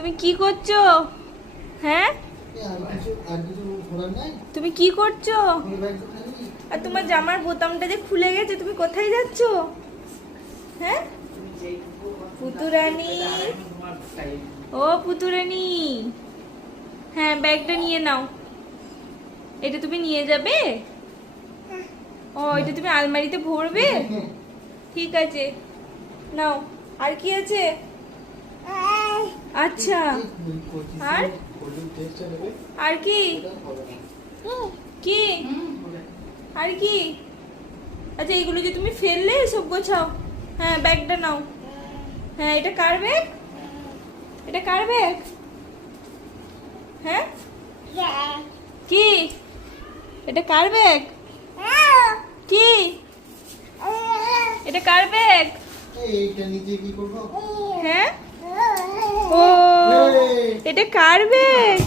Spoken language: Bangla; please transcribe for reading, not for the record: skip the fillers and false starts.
তুমি কি করছো? হ্যাঁ, তুমি কি করছো? আর তোমার জামার বোতামটা যে খুলে গেছে, তুমি কোথায় যাচ্ছো? হ্যাঁ, পুতুরানী, ও পুতুরানী, হ্যাঁ ব্যাগটা নিয়ে নাও। এটা তুমি নিয়ে যাবে? ও, এটা তুমি আলমারিতে ভরবে? ঠিক আছে, নাও। আর কি আছে? আচ্ছা, আর আর কি কি আর কি? আচ্ছা, এইগুলো যে তুমি ফেললে সব গোছাও। হ্যাঁ, ব্যাগটা নাও। হ্যাঁ, এটা কার ব্যাগ? এটা কার ব্যাগ? হ্যাঁ, কি? এটা কার ব্যাগ? কি? এটা কার ব্যাগ? এইটা নিচে কি করব? হ্যাঁ, ও, এটা কার ব্যাগ?